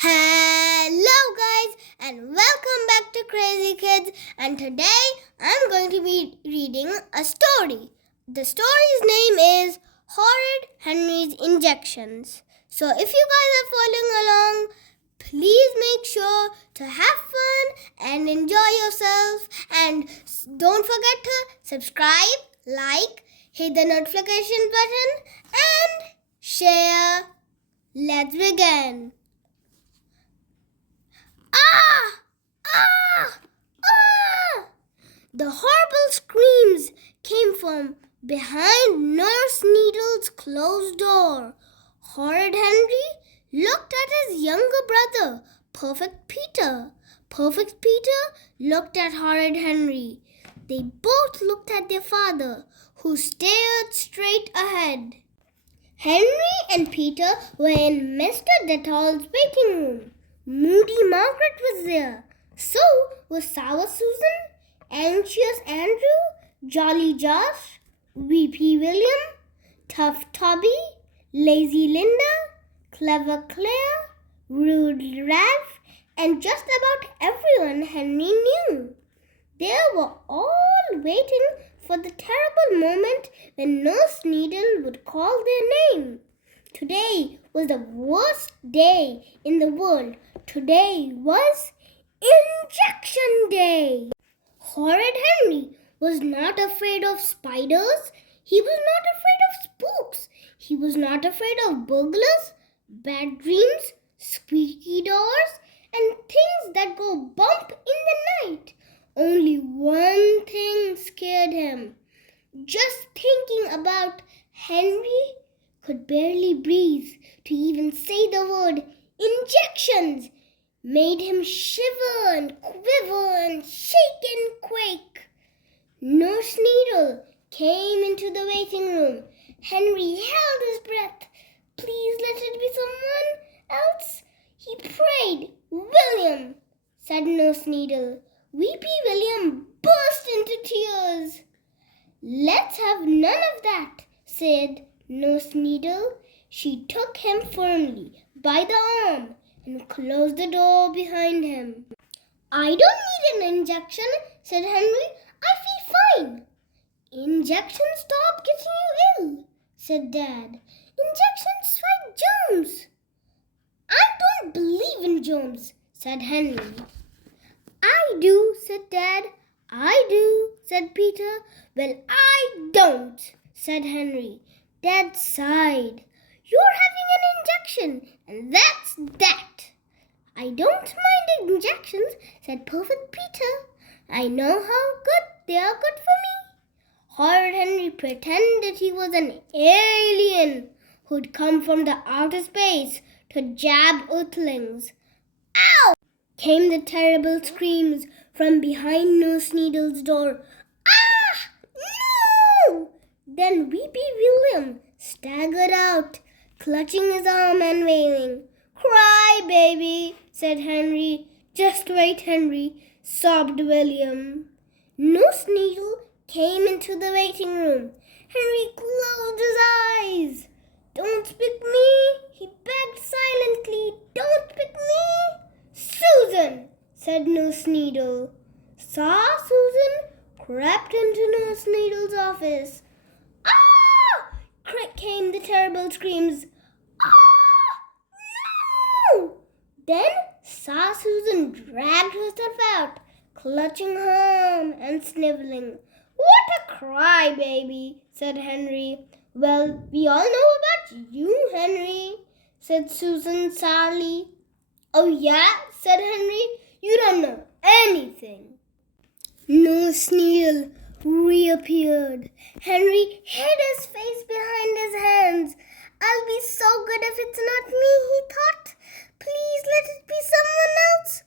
Hello guys and welcome back to Crazy Kids, and today I'm going to be reading a story. The story's name is Horrid Henry's Injections. So if you guys are following along, please make sure to have fun and enjoy yourself, and don't forget to subscribe, like, hit the notification button and share. Let's begin. Ah! Ah! Ah! The horrible screams came from behind Nurse Needle's closed door. Horrid Henry looked at his younger brother, Perfect Peter. Perfect Peter looked at Horrid Henry. They both looked at their father, who stared straight ahead. Henry and Peter were in Mr. DOL'S waiting room. Moody Margaret was there. So was Sour Susan, Anxious Andrew, Jolly Josh, Weepy William, Tough Tobby, Lazy Linda, Clever Claire, Rude Ralph, and just about everyone Henry knew. They were all waiting for the terrible moment when Nurse Needle would call their name. Today was the worst day in the world. Today was Injection Day. Horrid Henry was not afraid of spiders. He was not afraid of spooks. He was not afraid of burglars, bad dreams, squeaky doors, and things that go bump in the night. Only one thing scared him. Just thinking about Henry could barely breathe to even say the word injections made him shiver and quiver and shake and quake. Nurse Needle came into the waiting room. Henry held his breath. Please let it be someone else, he prayed. William, said Nurse Needle. Weepy William burst into tears. Let's have none of that, said Nurse Needle. She took him firmly by the arm and closed the door behind him. I don't need an injection, said Henry. I feel fine. Injections stop getting you ill, said Dad. Injections fight germs. I don't believe in germs, said Henry. I do, said Dad. I do, said Peter. Well, I don't, said Henry. Dad sighed. You're having an injection, and that's that. I don't mind injections, said Perfect Peter. I know how good they are good for me. Horrid Henry pretended he was an alien who'd come from the outer space to jab Earthlings. Ow! Came the terrible screams from behind Nurse Needle's door. Ah! No! Then Weepy William staggered out, clutching his arm and wailing. Cry, baby, said Henry. Just wait, Henry, sobbed William. Nurse Needle came into the waiting room. Henry closed his eyes. Don't pick me, he begged silently. Don't pick me. Susan, said Nurse Needle. Saw Susan crept into Nurse Needle's office. Ah! Came the terrible screams. Ah! No! Then Saw Susan dragged herself out, clutching her arm and sniveling. What a crybaby, said Henry. Well, we all know about you, Henry, said Susan sourly. Oh, yeah, said Henry. You don't know anything. Nurse Needle reappeared. Henry hid his face behind his hands. I'll be so good if it's not me, he thought. Please let it be someone else.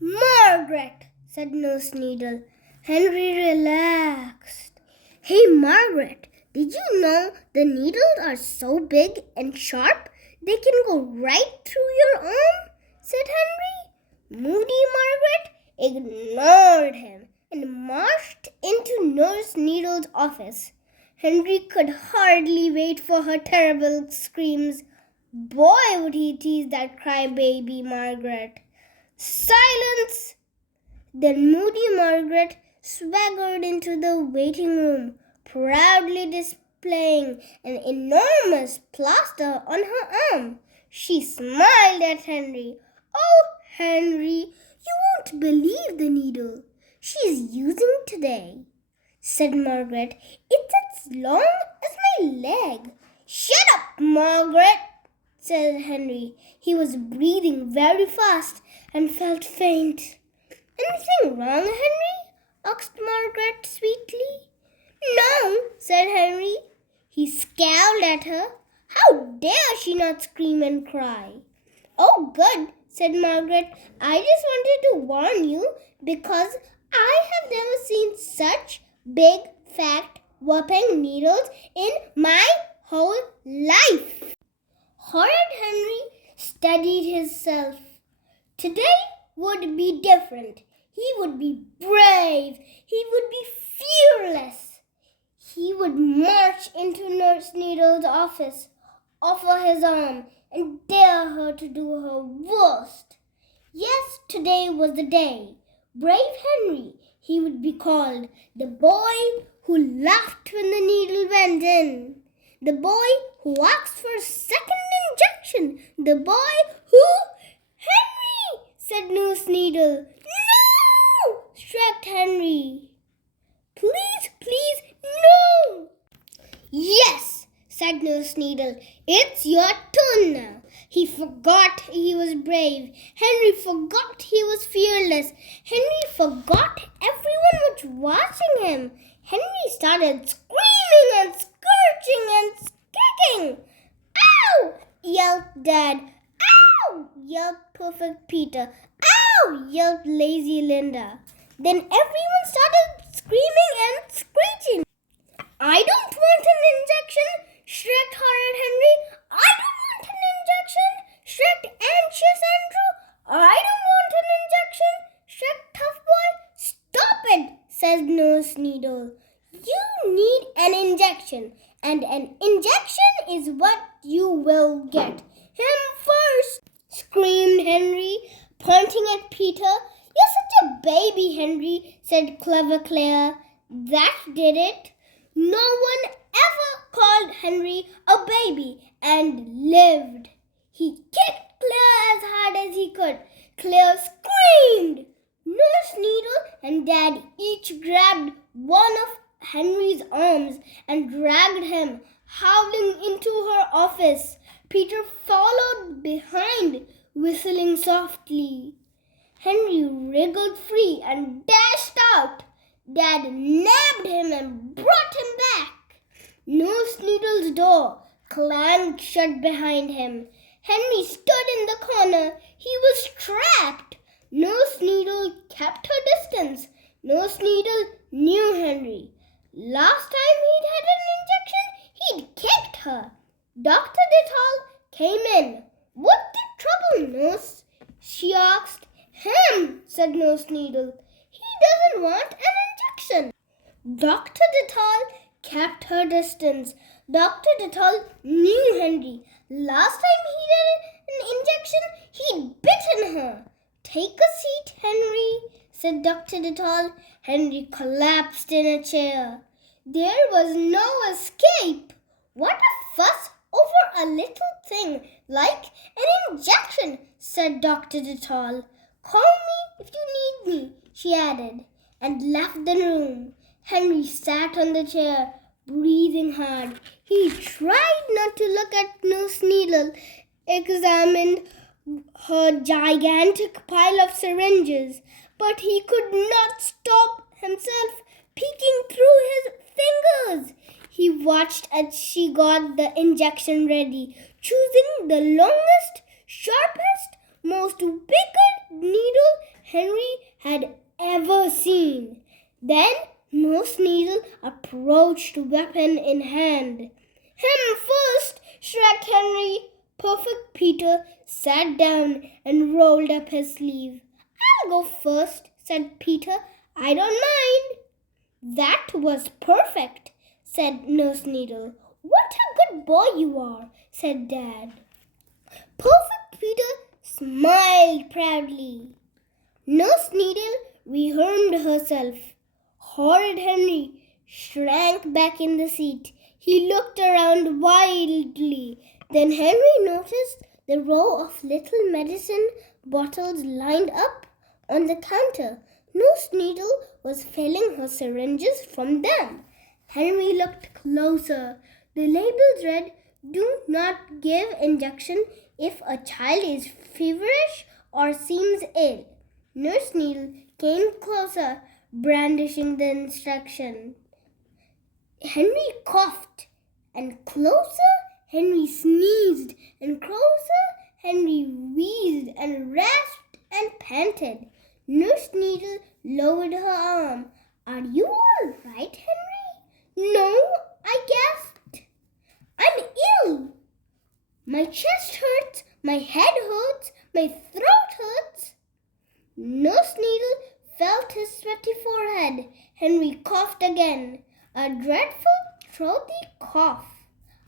Margaret, said Nurse Needle. Henry relaxed. Hey, Margaret, did you know the needles are so big and sharp they can go right through your arm? Said Henry. Moody Margaret ignored him and marched into Nurse Needle's office. Henry could hardly wait for her terrible screams. Boy, would he tease that crybaby Margaret. Silence! Then moody Margaret swaggered into the waiting room, proudly displaying an enormous plaster on her arm. She smiled at Henry. "Oh, Henry, you won't believe the needle she's using today," said Margaret. "It's as long as my leg." "Shut up, Margaret," said Henry. He was breathing very fast and felt faint. "Anything wrong, Henry?" asked Margaret sweetly. "No," said Henry. He scowled at her. How dare she not scream and cry? "Oh, good," said Margaret. "I just wanted to warn you because I have never seen such big, fat, whopping needles in my whole life." Horrid Henry steadied himself. Today would be different. He would be brave. He would be fearless. He would march into Nurse Needle's office, offer his arm, and dare her to do her worst. Yes, today was the day. Brave Henry, he would be called. The boy who laughed when the needle went in. The boy who asked for a second injection. The boy who... "Henry!" said Nurse Needle. "No!" shrieked Henry. "Please, please, no!" "Yes," said Nurse Needle. "It's your turn now." He forgot he was brave. Henry forgot he was fearless. Henry forgot everyone was watching him. Henry started screaming and scourging and kicking. "Ow!" yelped Dad. "Ow!" yelped Perfect Peter. "Ow!" yelped Lazy Linda. Then everyone started screaming and screeching. "I don't want an injection!" shrieked Horrid Henry. "I don't want an injection!" shrieked anxious Andrew. "I don't want an injection!" shrieked Tough Boy. "Stop it!" said Nurse Needle. "You need an injection, and an injection is what you will get." "Him first!" screamed Henry, pointing at Peter. "You're such a baby, Henry," said Clever Claire. That did it. No one ever called Henry a baby and lived. He kicked Claire as hard as he could. Claire screamed. Nurse Needle and Dad each grabbed one of Henry's arms and dragged him, howling, into her office. Peter followed behind, whistling softly. Henry wriggled free and dashed out. Dad nabbed him and brought him back. Nurse Needle's door clanged shut behind him. Henry stood in the corner. He was trapped. Nurse Needle kept her distance. Nurse Needle knew Henry. Last time he'd had an injection, he'd kicked her. Dr. Dettol came in. "What's the trouble, nurse?" she asked. "Him," said Nurse Needle. "He doesn't want an injection." Dr. Dettol kept her distance. Dr. Dettol knew Henry. Last time he did an injection, he'd bitten her. "Take a seat, Henry," said Dr. Dettol. Henry collapsed in a chair. There was no escape. What a fuss over a little thing like an injection, said Dr. Dettol. "Call me if you need me," she added, and left the room. Henry sat on the chair, breathing hard. He tried not to look at Nurse Needle, examined her gigantic pile of syringes, but he could not stop himself peeking through his fingers. He watched as she got the injection ready, choosing the longest, sharpest, most wicked needle Henry had ever seen. Then Nurse Needle approached, weapon in hand. "Him first!" shrieked Henry. Perfect Peter sat down and rolled up his sleeve. "I'll go first," said Peter. "I don't mind." "That was perfect," said Nurse Needle. "What a good boy you are," said Dad. Perfect Peter smiled proudly. Nurse Needle rearmed herself. Horrid Henry shrank back in the seat. He looked around wildly. Then Henry noticed the row of little medicine bottles lined up on the counter. Nurse Needle was filling her syringes from them. Henry looked closer. The labels read, "Do not give injection if a child is feverish or seems ill." Nurse Needle came closer, brandishing the instruction. Henry coughed, and closer Henry sneezed, and closer Henry wheezed and rasped and panted. Nurse Needle lowered her arm. "Are you all right, Henry?" "No," I gasped. "I'm ill. My chest hurts, my head hurts, my throat hurts." Nurse Needle felt his sweaty forehead. Henry coughed again, a dreadful throaty cough.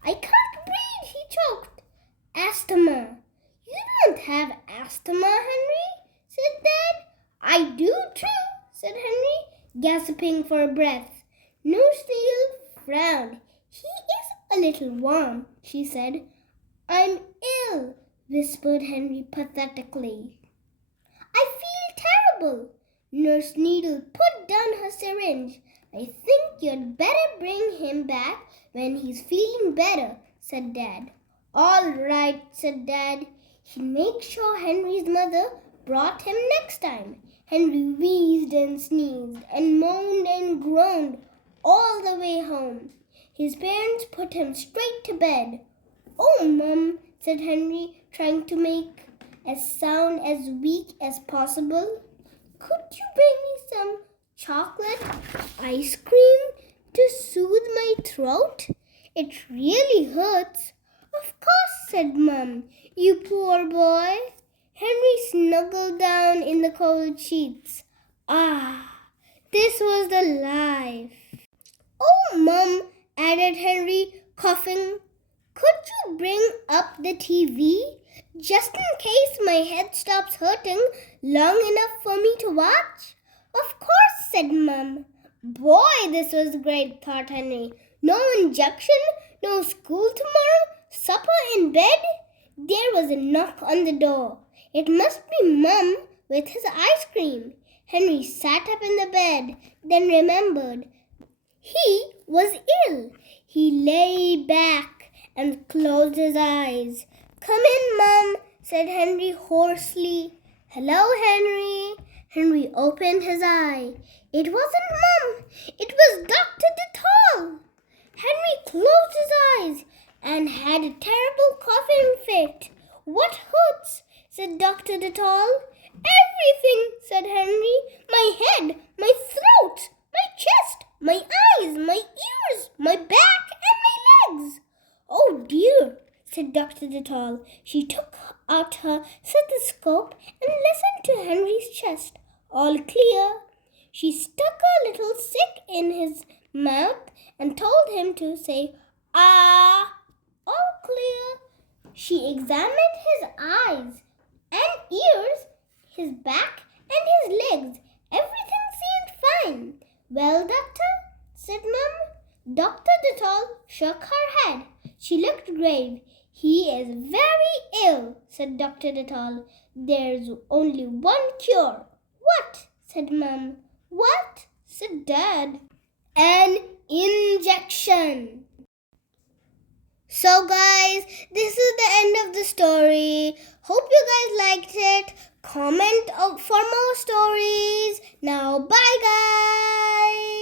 "I can't breathe," he choked. "Asthma." "You don't have asthma, Henry," said Dad. "I do too," said Henry, gasping for breath. Nurse Needle frowned. "He is a little warm," she said. "I'm ill," whispered Henry pathetically. "I feel terrible." Nurse Needle put down her syringe. "I think you'd better bring him back when he's feeling better," said Dad. "All right," said Dad. He'd make sure Henry's mother brought him next time. Henry wheezed and sneezed and moaned and groaned all the way home. His parents put him straight to bed. "Oh, Mum," said Henry, trying to make a sound as weak as possible. "Could you bring me some chocolate ice cream to soothe my throat? It really hurts." "Of course," said Mum. "You poor boy." Henry snuggled down in the cold sheets. This was the life. "Oh, Mum," added Henry, coughing, "could you bring up the TV? Just in case my head stops hurting long enough for me to watch." "Of course," said Mum. Boy, this was great, thought Henry. No injection, no school tomorrow, supper in bed. There was a knock on the door. It must be Mum with his ice cream. Henry sat up in the bed, then remembered. He was ill. He lay back and closed his eyes. "Come in, Mum," said Henry hoarsely. "Hello, Henry." Henry opened his eye. It wasn't Mum. It was Dr. DeTall. Henry closed his eyes and had a terrible coughing fit. "What hurts?" said Dr. DeTall. "Everything," said Henry. "My head, my throat, my chest, my eyes, my ears, my back, and my legs." "Oh dear," said Dr. DeTall. She took out her stethoscope and listened to Henry's chest. All clear. She stuck a little stick in his mouth and told him to say, "Ah." All clear. She examined his eyes and ears, his back and his legs. Everything seemed fine. "Well, Doctor?" said Mum. Dr. DeTall shook her head. She looked grave. "He is very ill," said Dr. DeTall. "There's only one cure." "What?" said Mum. "What?" said Dad. "An injection." So guys, this is the end of the story. Hope you guys liked it. Comment for more stories. Now bye guys.